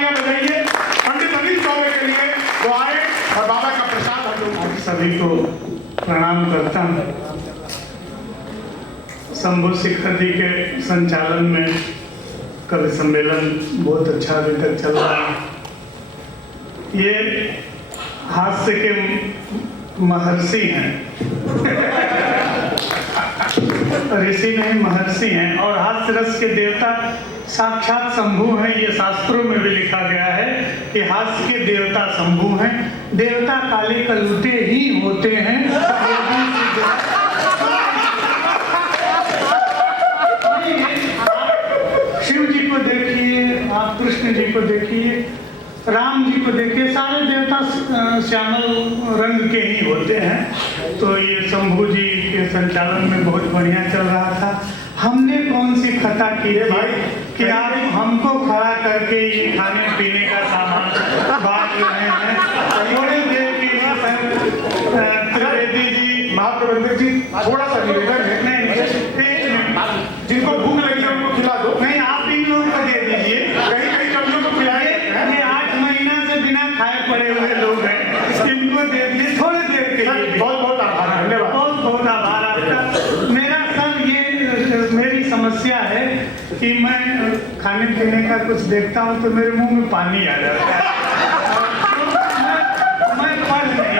तालियां बजाइए पंडित अनिल चौबे के लिए वो आए और बाबा का प्रसाद हम लोग सभी को प्रणाम करता हूँ। शंभू शिखर जी के संचालन में कवि सम्मेलन बहुत अच्छा अभी तक चल रहा है। ये हास्य के महर्षि हैं ऋषि नहीं महर्षि हैं, और हास्य रस के देवता साक्षात शंभू हैं। ये शास्त्रों में भी लिखा गया है कि हास्य के देवता शंभू हैं। देवता काले कलूटे ही होते हैं। शिव जी को देखिए, आप कृष्ण जी को देखिए, राम जी को देखिए, सारे देवता श्यामल रंग के ही होते हैं। तो ये शंभू जी के संचालन में बहुत बढ़िया चल रहा था। हमने कौन सी खता की है भाई कि आप हमको खड़ा करके ये खाने पीने का सामान बांट रहे हैं। थोड़ी देर के लिए त्रिवेदी जी, महाप्रबंधक जी थोड़ा सा निवेदन है, जिनको भूख लगी है उनको खिला दो। नहीं, आप इन लोगों को दे दीजिए। कहीं कहीं कमियों को खिलाइए। ये 8 महीना से बिना खाए पड़े हुए लोग हैं, इनको दे दीजिए थोड़ी देर के लिए। बहुत बहुत आभार, धन्यवाद। बहुत बहुत आभार आपका। मेरा सर ये मेरी समस्या है कि मैं खाने पीने का कुछ देखता हूँ तो मेरे मुंह में पानी आ जाता है। मैं पढ़ नहीं।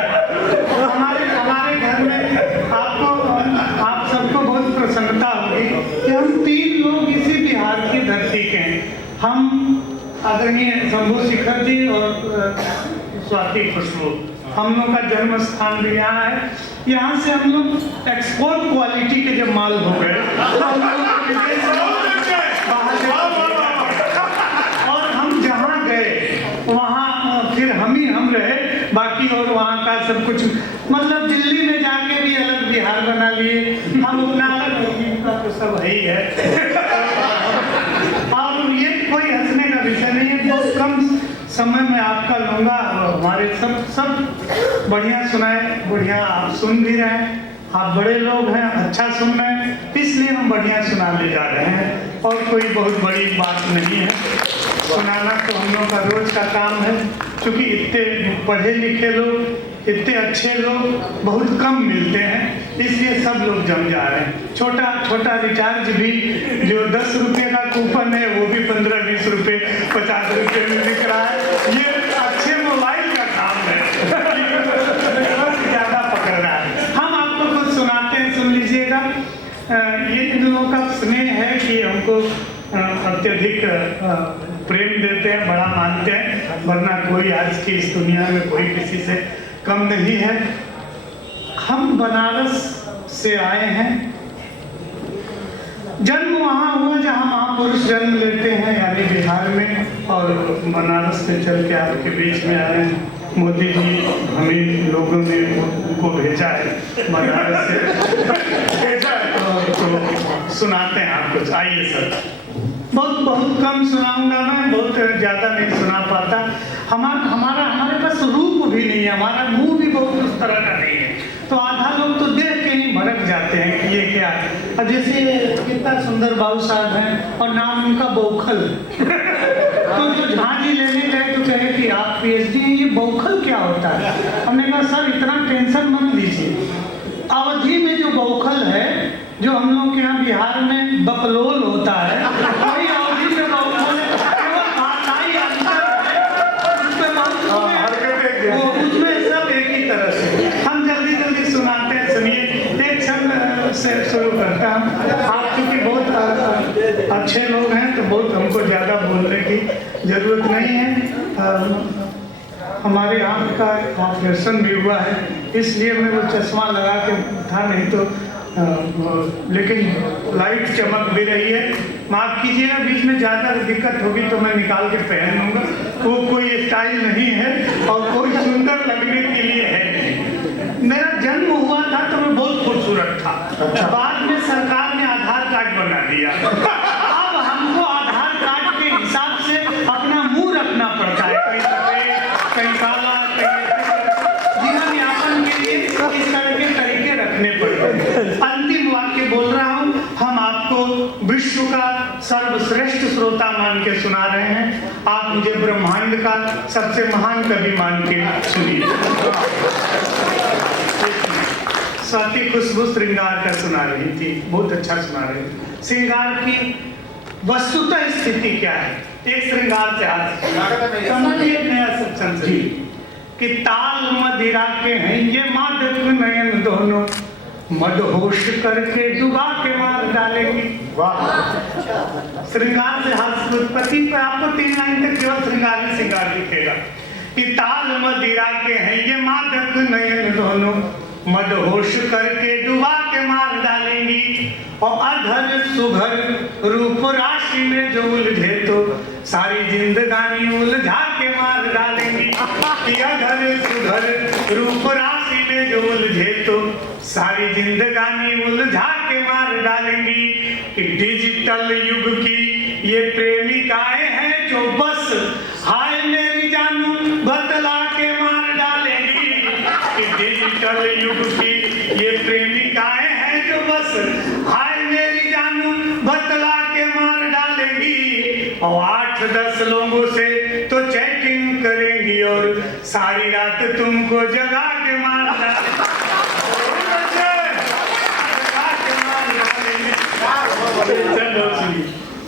हमारे घर में आप सबको बहुत प्रसन्नता होगी कि हम 3 लोग इसी बिहार की धरती के हैं। हम आदरणीय शंभू शिखर जी और स्वाति खुशबू, हम लोग का जन्म स्थान भी यहाँ है। यहाँ से हम लोग एक्सपोर्ट क्वालिटी के जब माल हो गए तो हम लोग विदेश और हम जहाँ गए वहाँ फिर हम रहे बाकी, और वहाँ का सब कुछ मतलब दिल्ली में जाके भी अलग बिहार बना लिए हम, अपना अलग का तो सब है ही है। और ये कोई हंसने का विषय नहीं है। बहुत कम समय में आपका लूंगा, हमारे सब बढ़िया सुनाए, बढ़िया आप सुन भी रहे हैं। आप बड़े लोग हैं, अच्छा सुन रहे हैं, इसलिए हम बढ़िया सुनाने जा रहे हैं। और कोई बहुत बड़ी बात नहीं है, सुनाना तो हम लोग का रोज का काम है। क्योंकि इतने पढ़े लिखे लोग, इतने अच्छे लोग बहुत कम मिलते हैं, इसलिए सब लोग जम जा रहे हैं। छोटा रिचार्ज भी जो 10 रुपये का कूपन है वो भी 15-20 रुपये 50 रुपये में बिक रहा है। ये अच्छे मोबाइल का काम है, ज़्यादा पकड़ रहा है। हम आपको कुछ सुनाते हैं, सुन लीजिएगा। ये इन लोगों का स्नेह है कि हमको अत्यधिक प्रेम देते हैं, बड़ा मानते हैं, वरना कोई आज की इस दुनिया में कोई किसी से कम नहीं है। हम बनारस से आए हैं। जन्म वहाँ हुआ जहाँ महापुरुष जन्म लेते हैं, यानी बिहार में, और बनारस से चल के आपके बीच में आ रहे हैं। मोदी जी हमें लोगों ने उनको भेजा है बनारस से, भेजा है तो सुनाते हैं आपको। आइए सर। बहुत कम सुनाऊंगा मैं, बहुत ज़्यादा नहीं सुना पाता। हमारे पास रूप भी नहीं है, हमारा मुंह भी बहुत उस तरह का नहीं है, तो आधा लोग तो देख के ही भड़क जाते हैं कि ये क्या है। अब जैसे कितना सुंदर बाबू साहब हैं और नाम उनका बौखल तो जो झांझी लेने गए तो कहे कि आप PhD, ये बौखल क्या होता है? हमने कहा सर इतना टेंशन मत लीजिए, अवधि में जो बौखल है, जो हम लोग के यहाँ बिहार में बकलोल होता है, वही अवधि में बौखल है। केवल भाषाई अंतर है, उसमें सब एक ही तरह से। हम जल्दी सुनाते हैं, सुनिए। एक छंद से शुरू करता हूँ। आप चूँकि बहुत अच्छे लोग हैं तो बहुत हमको ज़्यादा बोलने की जरूरत नहीं है। हमारे आँख का ऑपरेशन भी हुआ है, इसलिए मैं वो चश्मा लगा के था, नहीं तो लेकिन लाइट चमक भी रही है। माफ़ कीजिएगा, बीच में ज़्यादा दिक्कत होगी तो मैं निकाल के पहन लूँगा। वो कोई स्टाइल नहीं है और कोई सुंदर लगने के लिए है। मेरा जन्म हुआ था तो मैं बहुत खूबसूरत था। बाद में सरकार ने आधार कार्ड बना दिया। अब हमको आधार कार्ड के हिसाब से अपना मुंह रखना पड़ता है, कहीं सफेद, कहीं काला, जीवन यापन के लिए इस तरह के तरीके रखने पड़ते हैं। अंतिम वाक्य बोल रहा हूँ। हम आपको विश्व का सर्वश्रेष्ठ श्रोता अवतार मान के सुना रहे हैं, आप मुझे ब्रह्मांड का सबसे महान कवि मान के सुनिए। स्वाति खुशबू श्रृंगार का सुना रही थी, बहुत अच्छा सुना रही थी। श्रृंगार की वस्तुतः स्थिति क्या है, एक श्रृंगार से नया सत्संग जी कि ताल मदिरा के हैं ये मादक नयन दोनों, मदहोश करके डुबा के मार डालेंगी। श्रृंगार से हास्य उत्पत्ति पे आपको 3 लाइन तक केवल श्रृंगार ही श्रृंगार दिखेगा कि ताल मदिरा के हैं ये मादक नयन दोनों, मदहोश करके डुबा के मार डालेंगी। और अधर सुघर रूप राशि में जो उलझे तो सारी जिंदगानी उलझा के मार डालेंगी। कि अधर सुघर रूप राशि में जो उलझे तो सारी जिंदगानी उलझा के मार डालेंगी। कि डिजिटल युग की ये प्रेमिकाएं हैं जो बस हाय मेरी जानू बतला के मार डालेंगी। कि डिजिटल युग की ये प्रेमिकाएं हैं जो बस हाय मेरी जानू बतला के मार डालेंगी। और 8-10 लोगों से तो चैटिंग करेंगी और सारी रात तुमको जगा के मार डालेंगी।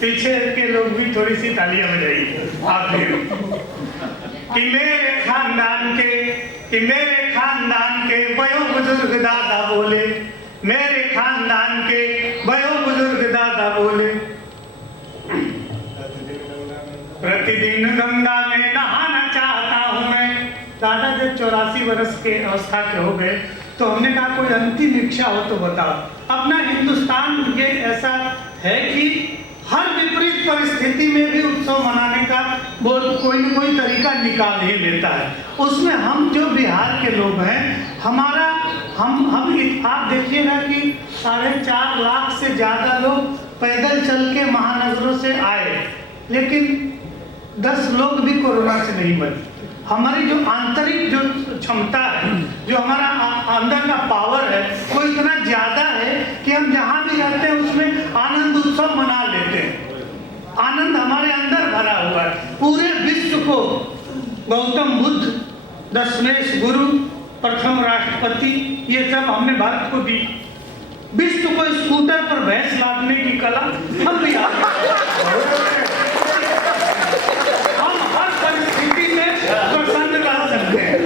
पीछे के लोग भी थोड़ी सी तालियां बजाइए आप भी। कि मेरे खानदान के वयो बुजुर्ग दादा बोले, मेरे खानदान के वयो बुजुर्ग दादा बोले, प्रतिदिन गंगा में नहाना चाहता हूँ मैं। दादा जब 84 वर्ष के अवस्था के हो गए तो हमने कहा कोई अंतिम इच्छा हो तो बताओ। अपना हिंदुस्तान ये ऐसा है कि हर विपरीत परिस्थिति में भी उत्सव मनाने का कोई न कोई तरीका निकाल ही लेता है। उसमें हम जो बिहार के लोग हैं, हमारा आप देखिएगा कि 4.5 लाख से ज़्यादा लोग पैदल चल के महानगरों से आए, लेकिन 10 लोग भी कोरोना से नहीं मरे। हमारी जो आंतरिक जो क्षमता है, जो हमारा अंदर का पावर है, वो इतना ज्यादा है कि हम जहाँ भी रहते हैं उसमें आनंद उत्सव मना लेते हैं। आनंद हमारे अंदर भरा हुआ है। पूरे विश्व को गौतम बुद्ध, दशमेश गुरु, प्रथम राष्ट्रपति, ये सब हमने भारत को दी। विश्व को स्कूटर पर भैंस लादने की कला हम भी प्रसन्न कर सकते हैं।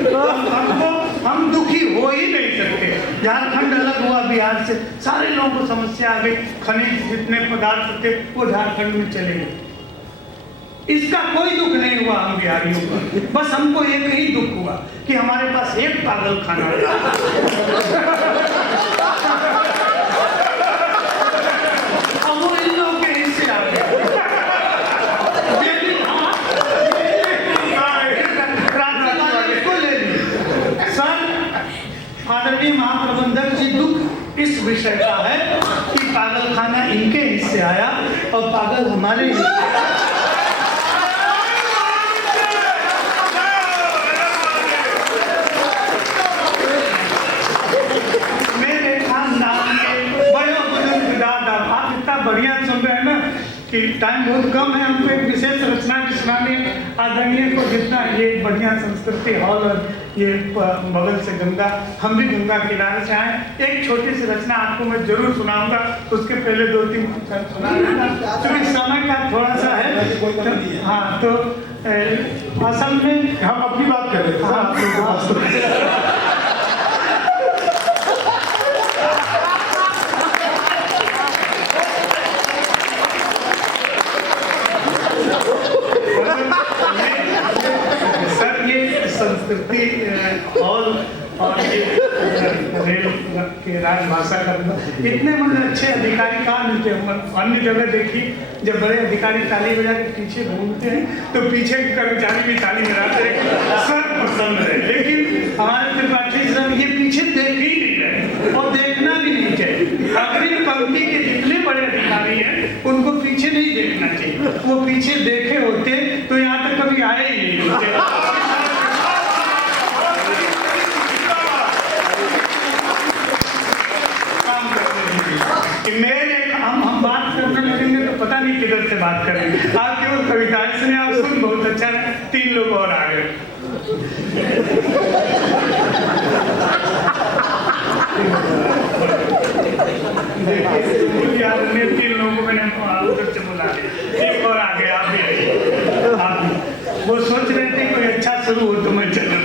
हम दुखी हो ही नहीं सकते। झारखंड अलग हुआ बिहार से, सारे लोगों को समस्या आ गई, खनिज जितने पदार्थ थे वो झारखंड में चले गए। इसका कोई दुख नहीं हुआ हम बिहारियों को, बस हमको एक ही दुख हुआ कि हमारे पास एक पागल खाना है। अब वो इन लोगों के हिस्से आ गए। आदरणीय महाप्रबंधक जी, दुख इस विषय का है कि पागल खाना इनके हिस्से आया और पागल हमारे मेरे खानदान के बड़े बुजुर्ग दादा। आप इतना बढ़िया सुन रहे हैं ना कि टाइम बहुत कम है, हमको एक विशेष रचना भी सुनानी है। आदरणीय को जितना ये बढ़िया संस्कृति हॉल और ये बगल से गंगा, हम भी गंगा किनारे से आए, एक छोटी सी रचना आपको मैं जरूर सुनाऊंगा। उसके पहले 2-3 सुना क्योंकि समय का थोड़ा सा है। हाँ, तो असल में हम अपनी बात कर रहे थे। आप लोगों को संस्कृति हॉल और रेल के राजभाषा का इतने मतलब अच्छे अधिकारी कहाँ मिलते हैं। अन्य जगह देखी, जब बड़े अधिकारी ताली बजा के पीछे घूमते हैं तो पीछे के कर्मचारी भी ताली बजाते हैं, सब पसंद है। लेकिन हमारे त्रिपाठी सर ये पीछे देख ही नहीं रहे और देखना भी नहीं चाहिए। अग्रिम पंक्ति के जितने बड़े अधिकारी हैं उनको पीछे नहीं देखना चाहिए। वो पीछे देखे होते तो यहाँ तक कभी आए ही नहीं होते। मेरे हम बात करने लगेंगे तो पता नहीं किधर से बात करेंगे। आप क्यों दो कविताएं सुने आप, सुन बहुत अच्छा है। 3 लोग और आ गए। देखिए याद नहीं, 3 लोगों को मैंने उधर से बुला लिया, एक और आ गए, आप भी आइए। आप भी वो सोच रहे थे कोई अच्छा शुरू हो तो मैं चलूँ।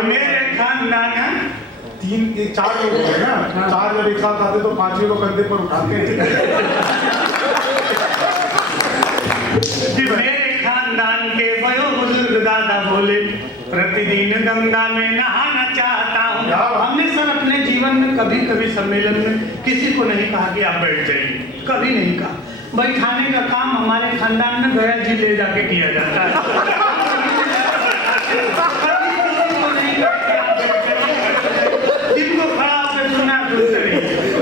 मेरे खानदान है 4 लोग हैं ना, 4 जब एक साथ आते तो 5वें को कंधे पर उठाते हैं। मेरे खानदान के वयो बुजुर्ग दादा बोले, प्रतिदिन गंगा में नहाना चाहता हूँ। हमने सर अपने जीवन में कभी कभी सम्मेलन में किसी को नहीं कहा कि आप बैठ जाइए, कभी नहीं कहा। बैठाने का काम हमारे खानदान में गया जी ले जाके किया जाता है। जिनको खड़ा पे सुना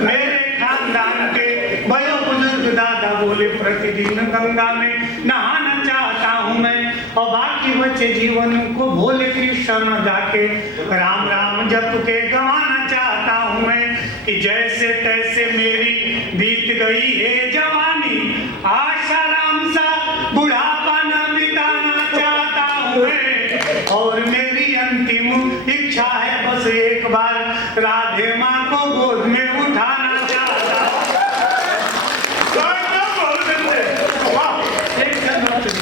मेरे खानदान के वयो बुजुर्ग दादा बोले, प्रतिदिन गंगा में नहाना चाहता हूँ मैं, और बाकी बचे जीवन को भोले की शरण जाके राम राम जप के गंवाना चाहता हूँ मैं, कि जैसे तैसे मेरी बीत गई है जवानी, आशा राम सा बुढ़ापा न बिताना चाहता हूँ मैं, और मेरी अंतिम इच्छा है बस एक बार राधे माँ को गोद में उठाना चाहता हूँ।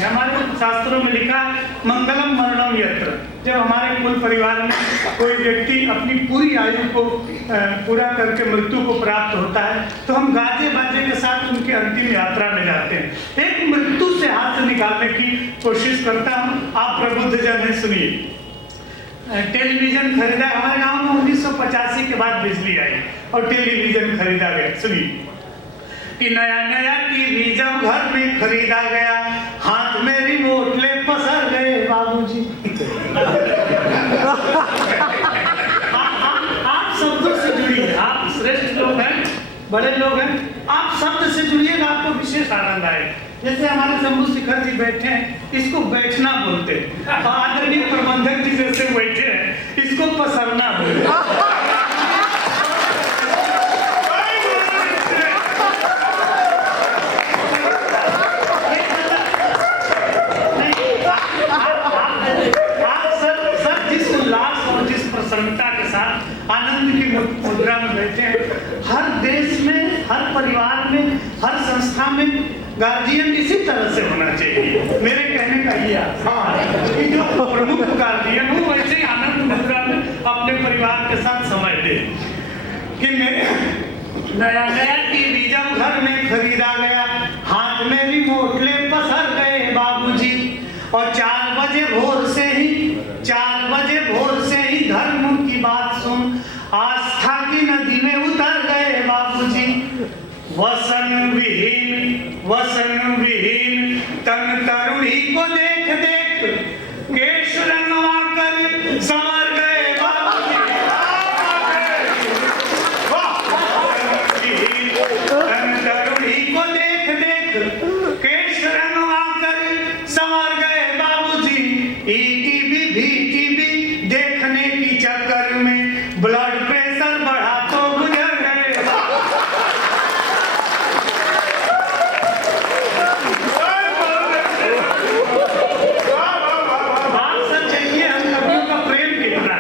हमारे शास्त्रों में लिखा मंगलम मरणम यत्र, जब हमारे कुल परिवार में कोई व्यक्ति अपनी पूरी आयु को पूरा करके मृत्यु को प्राप्त होता है तो हम गाजे बाजे के साथ उनकी अंतिम यात्रा में जाते हैं। एक मृत्यु से हाथ निकालने की कोशिश करता हूँ। आप प्रबुद्ध जन है, सुनिए। टेलीविजन खरीदा हमारे गांव में 1985 के बाद बिजली आई और टेलीविजन खरीदा गया। सुनिए कि नया नया टीवी जब घर में खरीदा गया, हाथ में रिमोट ले पसर गए बाबूजी। आप शब्दों से जुड़िए, आप श्रेष्ठ लोग हैं, बड़े लोग हैं, आप शब्द से जुड़िएगा, आपको विशेष आनंद आएगा। जैसे हमारे शंभू शिखर जी बैठे हैं, इसको बैठना बोलते हैं। आदरणीय प्रबंधक जी जैसे बैठे हैं, इसको पसरना बोलते हैं। प्रसन्नता के साथ आनंद की मुद्रा में बैठे हैं। हर देश में, हर परिवार में, हर संस्था में गार्जियन इसी तरह से होना चाहिए। मेरे कहने का ये कि जो प्रमुख गार्जियन हो वैसे ही आनंद मुद्रा में अपने परिवार के साथ समय दे। कि नया नया टीवी जब घर में खरीदा गया, हाथ में रिमोट ले पसर गए बाबूजी, और 4 बजे भोर से ही धर्म की बात सुन आस्था की नदी में उतर गए बाबूजी। वसन विहीन तन तरुणी को देख देख केश रंगवा कर संवर गए बाबूजी। तन तरुणी को देख देख केश रंगवा कर संवर गए बाबूजी। ईटीवी VTV देखने की चक्कर में ब्लड प्रेशर बढ़ा तो गुजर गए। बात सच है, हम कवियों का प्रेम कितना।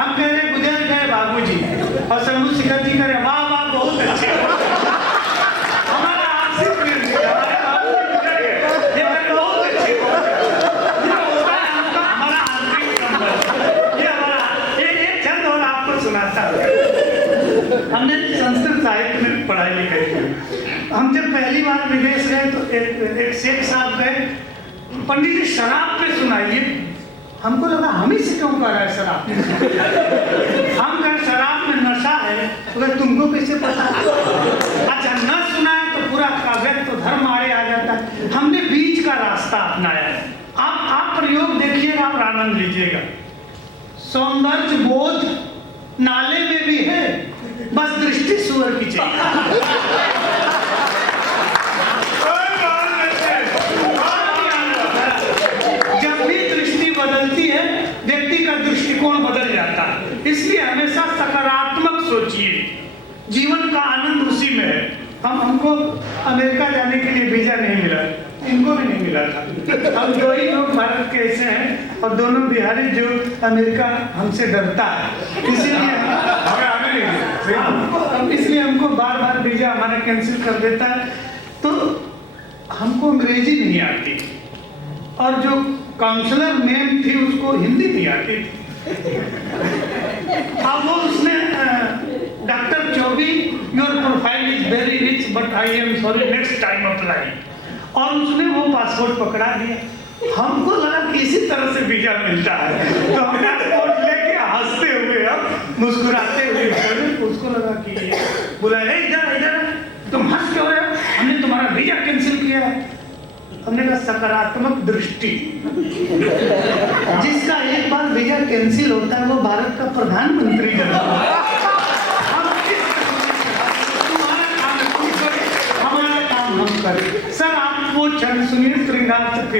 हम कह रहे गुजर गए बाबूजी, और शंभू शिखर जी कह रहे वाह वाह बहुत अच्छे। हमारा आपसे प्रेम है, हमारे बाबूजी गुजर गए, ये कह बहुत अच्छे। हमने संस्कृत साहित्य में पढ़ाई लिखाई की। हम जब पहली बार विदेश गए तो एक शेख साहब गए, पंडित जी शराब पे सुनाइए। हमको लगा हम ही से क्यों कर रहा है शराब। हम कहें शराब में नशा है, अगर तुमको कैसे पता। अच्छा न सुना है तो पूरा काव्य तो धर्म आड़े आ जाता है। हमने बीच का रास्ता अपनाया है। आप प्रयोग देखिएगा, आप आनंद लीजिएगा। सौंदर्य बोध नाले में भी है, बस दृष्टि सुअर की चाहिए। जब भी दृष्टि बदलती है व्यक्ति का दृष्टिकोण बदल जाता है। इसलिए हमेशा सकारात्मक सोचिए, जीवन का हमको अमेरिका जाने के लिए वीजा नहीं मिला, इनको भी नहीं मिला था। हम दो ही लोग भारत के ऐसे हैं और दोनों बिहारी जो अमेरिका हमसे डरता है, इसीलिए इसलिए हमको बार बार वीजा हमारा कैंसिल कर देता है। तो हमको अंग्रेजी नहीं आती और जो काउंसलर मैम थी उसको हिंदी नहीं आती थी। अब वो उसने doctor Chaubis your profile is very rich but I am sorry next time apply, और उसने वो पासपोर्ट पकड़ा दिया। हमको लगा कि इसी तरह से वीजा मिलता है, तो हम पासपोर्ट लेके हंसते हुए अब मुस्कुराते हुए उसको लगा कि बोला इधर इधर तुम हंस क्यों रहे हो, हमने तुम्हारा वीजा कैंसिल किया है। हमने कहा सकारात्मक दृष्टि, जिसका एक बार वीजा कैंसिल होता है वो भारत का प्रधानमंत्री जनता है। हमारा काम हम करें। सर आप वो क्षण सुनिए, श्रृंगार चक्र।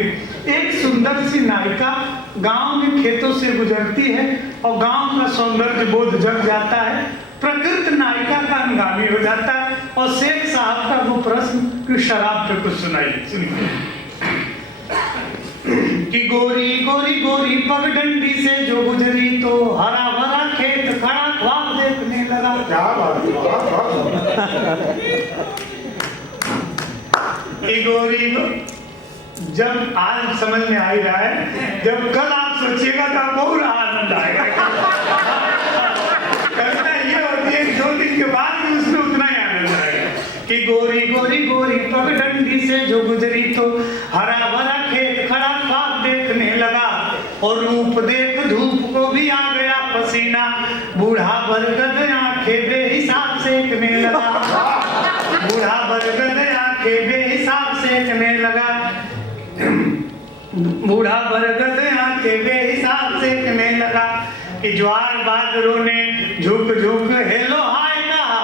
एक सुंदर सी नायिका गांव में खेतों से गुजरती है और गांव का सौंदर्य बोध जग जाता है, प्रकृत नायिका का अंगामी हो जाता है और शेख साहब का वो प्रश्न कि शराब पे कुछ सुनाइए, सुनिए। कि गोरी गोरी गोरी पगडंडी से जो गुजरी तो हरा भरा खेत खड़ा ख्वाब देखने लगा। क्या बात कि गोरी जब आज समझ में आ ही रहा है, जब कल आप सोचिएगा तो आपको पूरा आनंद आएगा। कविता ये होती है 2 दिन के बाद भी उसमें उतना ही आनंद आएगा। कि गोरी गोरी गोरी पगडंडी से जो गुजरी तो हरा भरा खेत खड़ा ख्वाब देखने लगा, और रूप देख धूप को भी आ गया पसीना, बूढ़ा बरगद आंखें बेहिसाब सेकने लगा, बूढ़ा बरगद आंखें बेहिसाब सेकने लगा, बूढ़ा बरगद आंखें बेहिसाब सेकने लगा। कि ज्वार बादलों ने झुक झुक हेलो हाय कहा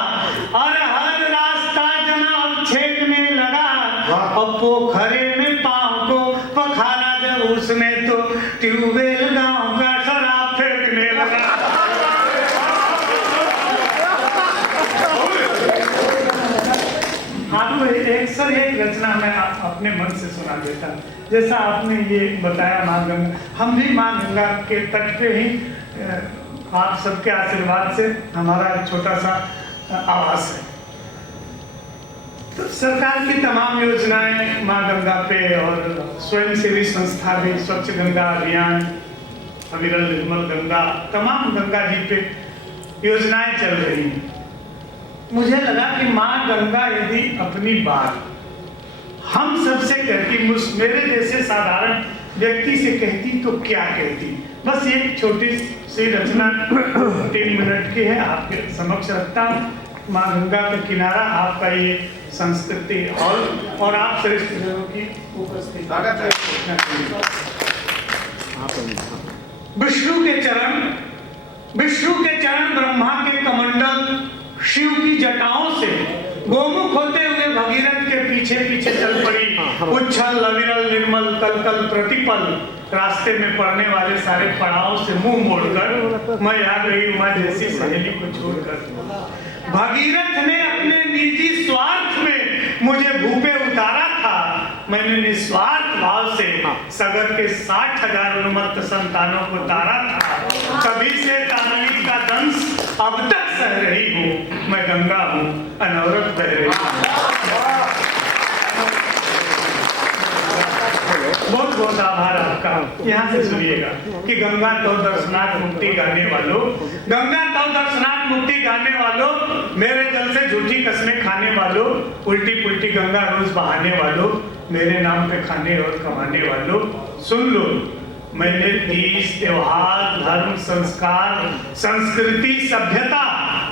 और हर रास्ता जनाब छेकने लगा, और पोखरे में पांव को पखारा जब उसने तो ट्यूबवेल गांव का शराब फेंकने लगा। आपको एक रचना मैं अपने मन से सुना देता हूँ। जैसा आपने ये बताया माँ गंगा, हम भी माँ गंगा के तट पे ही आप सबके आशीर्वाद से हमारा छोटा सा आवास है। तो सरकार की तमाम योजनाएं माँ गंगा पे और स्वयंसेवी संस्था भी स्वच्छ गंगा अभियान, अविरल निर्मल गंगा, तमाम गंगा जी पे योजनाएं चल रही हैं। मुझे लगा कि माँ गंगा यदि अपनी बात हम सबसे कहती, मेरे जैसे साधारण व्यक्ति से कहती तो क्या कहती। बस एक छोटी सी रचना 3 मिनट की है, आपके समक्ष रखता हूँ। माँ गंगा का किनारा, आपका ये संस्कृति और आप श्रेष्ठ जनों की उपस्थिति। विष्णु के चरण ब्रह्मा के कमंडल, शिव की जटाओं से गोमुख होते हुए भगीरथ के पीछे पीछे चल पड़ी। उच्छल अविरल निर्मल कल कल प्रतिपल, रास्ते में पड़ने वाले सारे पड़ावों से मुंह मोड़कर मैं आ गई माँ जैसी सहेली को छोड़कर। भगीरथ ने अपने निजी स्वार्थ में मुझे भूपे उतारा था, मैंने निस्वार्थ भाव से सगर के 60,000 उन्मत्त संतानों को तारा था। कभी से तानवी का दंश अब तक सह रही हूँ, मैं गंगा हूँ अनवरत बह रही हूँ। बहुत बहुत आभार आपका। यहाँ से सुनिएगा कि गंगा तो दर्शनाथ मुक्ति गाने वालों, गंगा तो दर्शनाथ मुक्ति गाने वालों, मेरे जल से झूठी कसमें खाने वालों, उल्टी पुल्टी गंगा रोज बहाने वालों, मेरे नाम पे खाने और कमाने वालों, सुन लो। मैंने तीज, त्योहार, धर्म, संस्कार, संस्कृति, सभ्यता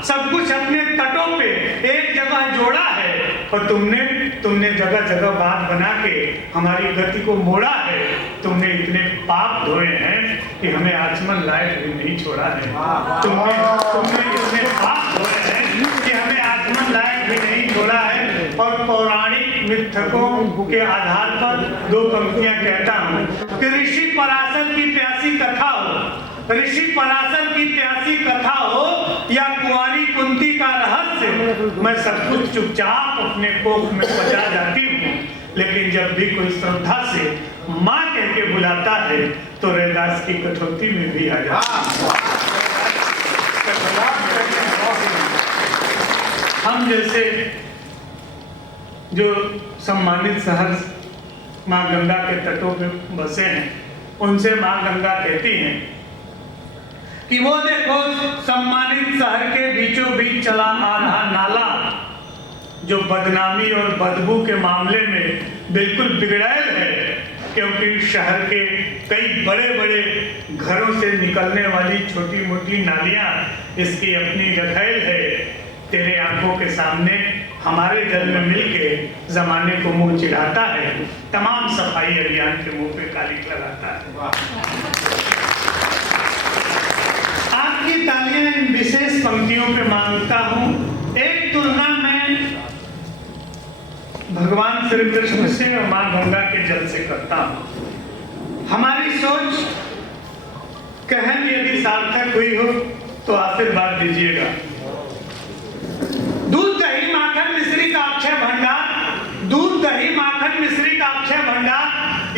सब कुछ अपने तटों पे एक जगह जोड़ा है, और तुमने जगह जगह बात बना के हमारी गति को मोड़ा है। तुमने इतने पाप धोए हैं कि हमें आचमन लायक भी नहीं छोड़ा है। तुमने इतने पाप धोए हैं कि हमें आचमन लायक भी नहीं छोड़ा है। और पौराणिक मिथकों के आधार पर 2 पंक्तियां कहता हूँ कि ऋषि पराशर की प्यासी कथा हो, ऋषि पराशर की प्यासी कथा हो, या कुंवारी कुंती का रहस्य मैं सब कुछ चुपचाप अपने कोख में बचा जाती हूँ, लेकिन जब भी कोई श्रद्धा से माँ कह के बुलाता है तो रैदास की कठौती में भी आ जाता है। हम जैसे जो सम्मानित शहर माँ गंगा के तटों पे बसे हैं, उनसे माँ गंगा कहती हैं कि वो देखो सम्मानित शहर के बीचों बीच चला आ रहा नाला, जो बदनामी और बदबू के मामले में बिल्कुल बिगड़ैल है, क्योंकि शहर के कई बड़े बड़े घरों से निकलने वाली छोटी मोटी नालियां इसकी अपनी रखैल है। तेरे आंखों के सामने हमारे जल में मिलके जमाने को मुंह चिढ़ाता है, तमाम सफाई अभियान के मुंह पे कालिक लगाता है। आपकी तालियां इन विशेष पंक्तियों पे मांगता हूं। एक तुलना में भगवान श्री कृष्ण से और मां गंगा के जल से करता हूं। हमारी सोच कहन यदि सार्थक हुई हो तो आशीर्वाद दीजिएगा। दूध दही माखन मिश्री का अक्षय भंडार, दूध दही माखन मिश्री का अक्षय भंडार,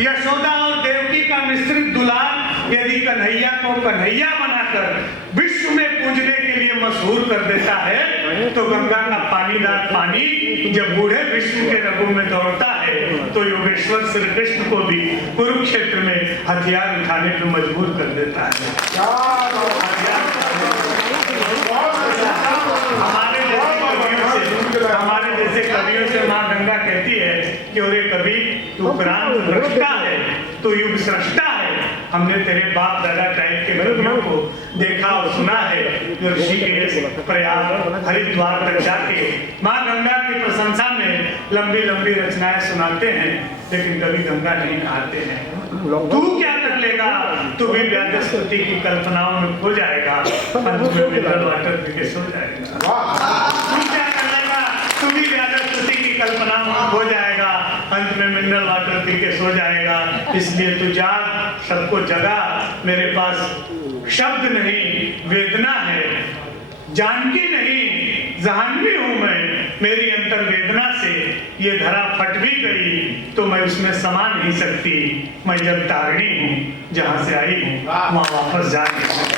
यशोदा और देवकी का मिश्रित दुलार यदि कन्हैया को कन्हैया बनाकर विश्व में पूजने के लिए मशहूर कर देता है, तो गंगा का पानीदार पानी जब बूढ़े विष्णु के रगों में दौड़ता है तो योगेश्वर श्री कृष्ण को भी कुरुक्षेत्र में हथियार उठाने पर मजबूर कर देता है। हमारे जैसे कवियों से माँ गंगा कहती है कि अरे कवि तू क्रांत रचता है, तू युग सृष्टा है। हमने तेरे बाप दादा टाइप के कवियों को देखा और सुना है जो ऋषिकेश, प्रयाग, हरिद्वार तक जाके माँ गंगा की प्रशंसा में लंबी लंबी रचनाएं सुनाते हैं, लेकिन कभी गंगा नहीं नहाते हैं। तू क्या कर लेगा? तू भी व्यास स्तुति की कल्पनाओं में खो जाएगा, अंत में मिनरल वाटर पी के सो जाएगा। तू क्या कर लेगा? तू भी व्यास स्तुति की कल्पनाओं में खो जाएगा, अंत में मिनरल वाटर पी के सो जाएगा। इसलिए तू जाग, सबको जगा। मेरे पास शब्द नहीं, वेदना है। जानकी नहीं, जहानवी हूं मैं। मेरी अंतर वेदना से ये धरा फट भी गई तो मैं उसमें समा नहीं सकती। मैं जब तारिणी हूँ, जहां से आई हूँ वहां वापस जा नहीं सकती।